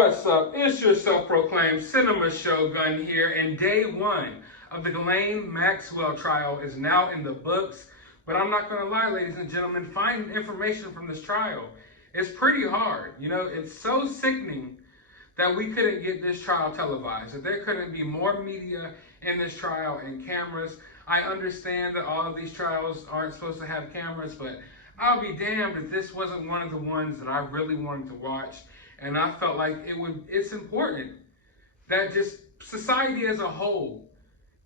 What's up? It's your self-proclaimed cinema shogun here, and day one of the Ghislaine Maxwell trial is now in the books. But I'm not going to lie, ladies and gentlemen, finding information from this trial is pretty hard. You know, it's so sickening that we couldn't get this trial televised, that there couldn't be more media in this trial and cameras. I understand that all of these trials aren't supposed to have cameras, but I'll be damned if this wasn't one of the ones that I really wanted to watch. And I felt like it's important that just society as a whole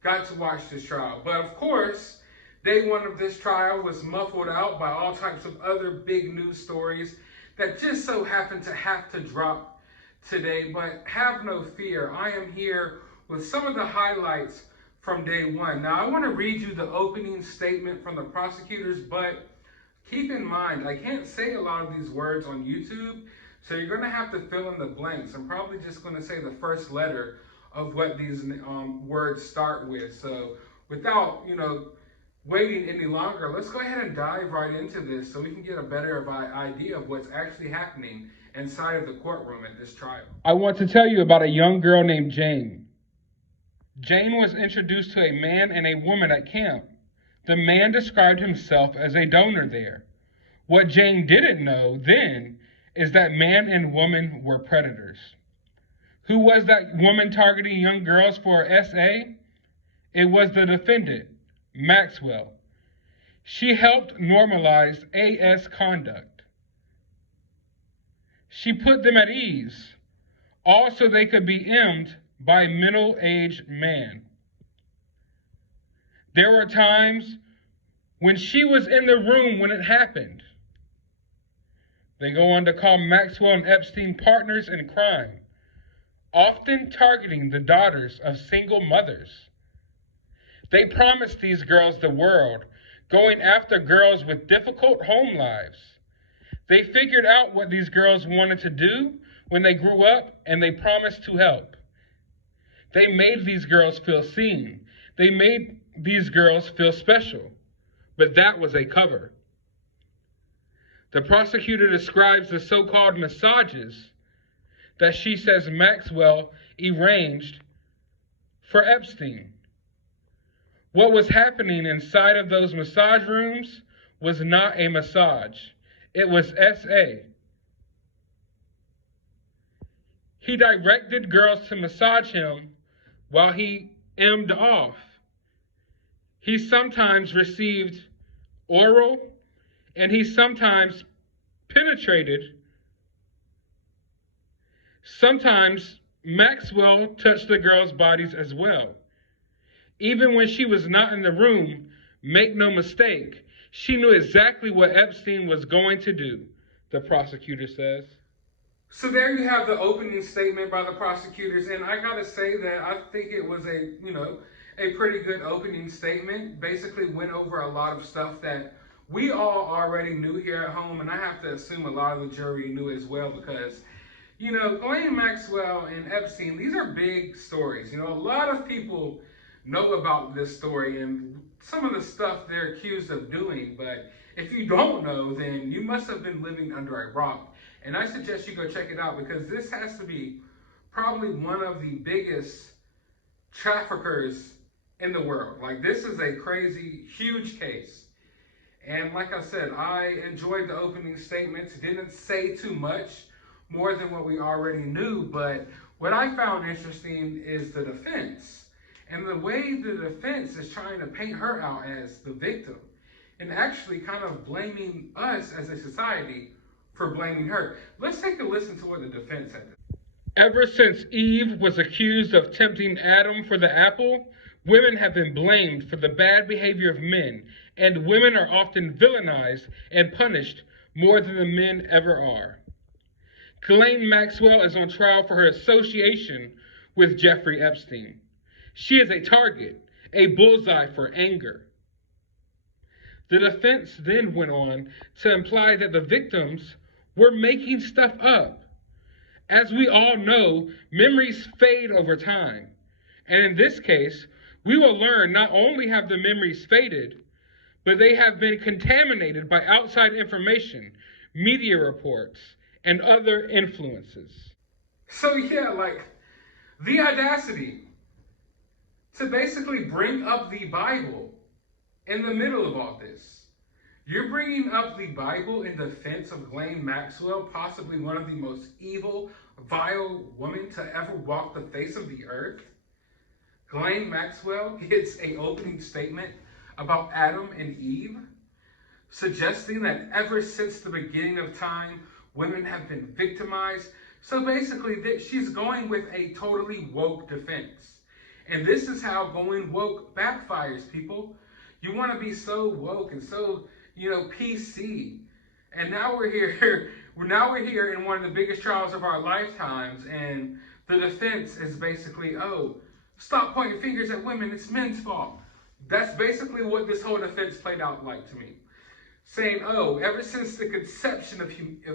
got to watch this trial. But of course, day one of this trial was muffled out by all types of other big news stories that just so happened to have to drop today. But have no fear, I am here with some of the highlights from day one. Now, I want to read you the opening statement from the prosecutors, but keep in mind, I can't say a lot of these words on YouTube, so you're going to have to fill in the blanks. I'm probably just going to say the first letter of what these words start with. So without, waiting any longer, let's go ahead and dive right into this so we can get a better idea of what's actually happening inside of the courtroom at this trial. I want to tell you about a young girl named Jane. Jane was introduced to a man and a woman at camp. The man described himself as a donor there. What Jane didn't know then is that man and woman were predators. Who was that woman targeting young girls for SA? It was the defendant, Maxwell. She helped normalize AS conduct. She put them at ease, all so they could be emmed by a middle-aged man. There were times when she was in the room when it happened. They go on to call Maxwell and Epstein partners in crime, often targeting the daughters of single mothers. They promised these girls the world, going after girls with difficult home lives. They figured out what these girls wanted to do when they grew up, and they promised to help. They made these girls feel seen. They made these girls feel special, but that was a cover. The prosecutor describes the so-called massages that she says Maxwell arranged for Epstein. What was happening inside of those massage rooms was not a massage. It was SA. He directed girls to massage him while he emmed off. He sometimes received oral, and he sometimes penetrated. Sometimes Maxwell touched the girls' bodies as well. Even when she was not in the room, make no mistake, she knew exactly what Epstein was going to do, the prosecutor says. So there you have the opening statement by the prosecutors, and I gotta say that I think it was a pretty good opening statement. Basically went over a lot of stuff that we all already knew here at home, and I have to assume a lot of the jury knew as well because, Ghislaine Maxwell and Epstein, these are big stories. A lot of people know about this story and some of the stuff they're accused of doing, but if you don't know, then you must have been living under a rock. And I suggest you go check it out because this has to be probably one of the biggest traffickers in the world. Like, this is a crazy, huge case. And like I said, I enjoyed the opening statements. Didn't say too much more than what we already knew, but what I found interesting is the defense. And the way the defense is trying to paint her out as the victim and actually kind of blaming us as a society for blaming her. Let's take a listen to what the defense said. Ever since Eve was accused of tempting Adam for the apple, women have been blamed for the bad behavior of men, and women are often villainized and punished more than the men ever are. Ghislaine Maxwell is on trial for her association with Jeffrey Epstein. She is a target, a bullseye for anger. The defense then went on to imply that the victims were making stuff up. As we all know, memories fade over time. And in this case, we will learn not only have the memories faded, but they have been contaminated by outside information, media reports, and other influences. So yeah, like the audacity to basically bring up the Bible in the middle of all this. You're bringing up the Bible in defense of Ghislaine Maxwell, possibly one of the most evil, vile women to ever walk the face of the earth. Ghislaine Maxwell gets an opening statement about Adam and Eve, suggesting that ever since the beginning of time, women have been victimized. So basically, she's going with a totally woke defense. And this is how going woke backfires, people. You want to be so woke and so, PC. And now we're here. Now we're here in one of the biggest trials of our lifetimes. And the defense is basically, oh, stop pointing fingers at women. It's men's fault. That's basically what this whole defense played out like to me. Saying, oh, ever since the conception of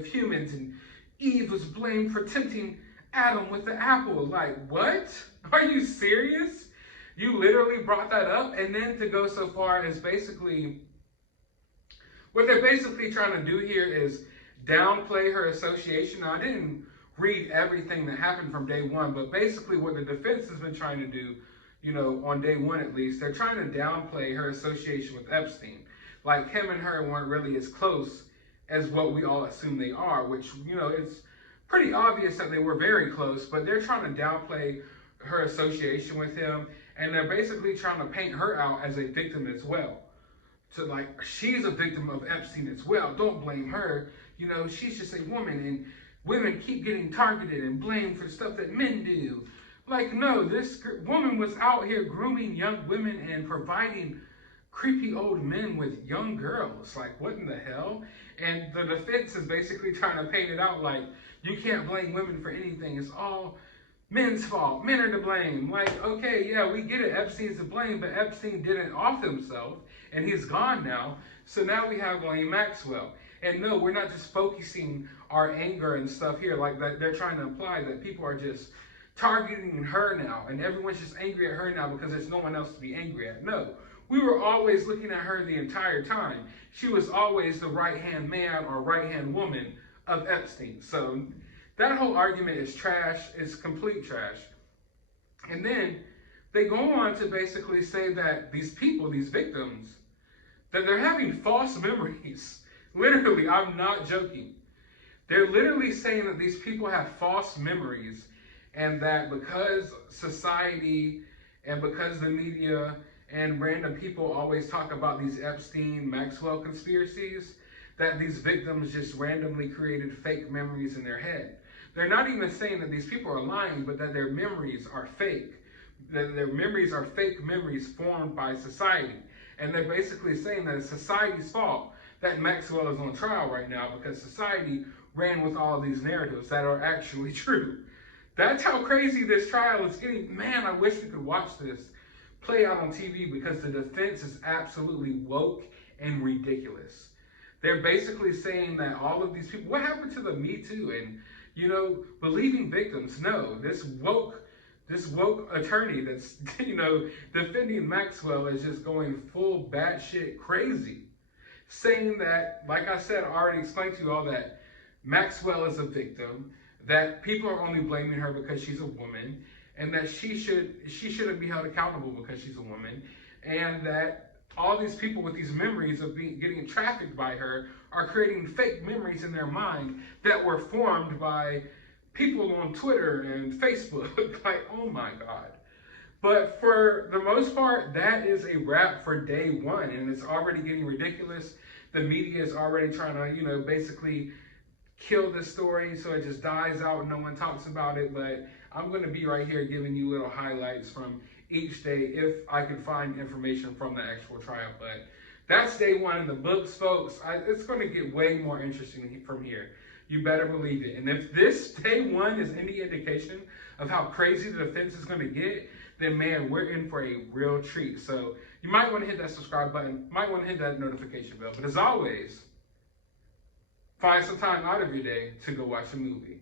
humans, and Eve was blamed for tempting Adam with the apple. Like, what? Are you serious? You literally brought that up, and then to go so far as basically, what they're basically trying to do here is downplay her association. Now, I didn't read everything that happened from day one, but basically what the defense has been trying to do, on day one at least, they're trying to downplay her association with Epstein. Like, him and her weren't really as close as what we all assume they are, which, it's pretty obvious that they were very close, but they're trying to downplay her association with him, and they're basically trying to paint her out as a victim as well. So, like, she's a victim of Epstein as well. Don't blame her. She's just a woman, and women keep getting targeted and blamed for stuff that men do. Like, no, this woman was out here grooming young women and providing creepy old men with young girls. Like, what in the hell? And the defense is basically trying to paint it out like, you can't blame women for anything. It's all men's fault. Men are to blame. Like, okay, yeah, we get it. Epstein's to blame, but Epstein didn't off himself, and he's gone now. So now we have Ghislaine Maxwell. And no, we're not just focusing our anger and stuff here like that. They're trying to imply that people are just targeting her now, and everyone's just angry at her now because there's no one else to be angry at. No, we were always looking at her the entire time. She was always the right-hand man or right-hand woman of Epstein. So that whole argument is trash. It's complete trash. And then they go on to basically say that these people, these victims, that they're having false memories. Literally, I'm not joking. They're literally saying that these people have false memories, and that because society and because the media and random people always talk about these Epstein, Maxwell conspiracies, that these victims just randomly created fake memories in their head. They're not even saying that these people are lying, but that their memories are fake. That their memories are fake memories formed by society. And they're basically saying that it's society's fault that Maxwell is on trial right now because society ran with all these narratives that are actually true. That's how crazy this trial is getting. Man, I wish we could watch this play out on TV because the defense is absolutely woke and ridiculous. They're basically saying that all of these people, what happened to the Me Too and, believing victims? No, this woke attorney that's, defending Maxwell is just going full batshit crazy. Saying that, like I said, I already explained to you all that Maxwell is a victim, that people are only blaming her because she's a woman, and that she shouldn't be held accountable because she's a woman, and that all these people with these memories of getting trafficked by her are creating fake memories in their mind that were formed by people on Twitter and Facebook. Like, oh my God. But for the most part, that is a wrap for day one, and it's already getting ridiculous. The media is already trying to, basically kill this story so it just dies out and no one talks about it. But I'm going to be right here giving you little highlights from each day if I can find information from the actual trial. But that's day one in the books, folks. It's going to get way more interesting from here. You better believe it. And if this day one is any indication of how crazy the defense is going to get, then man, we're in for a real treat. So you might want to hit that subscribe button, might want to hit that notification bell. But as always, find some time out of your day to go watch a movie.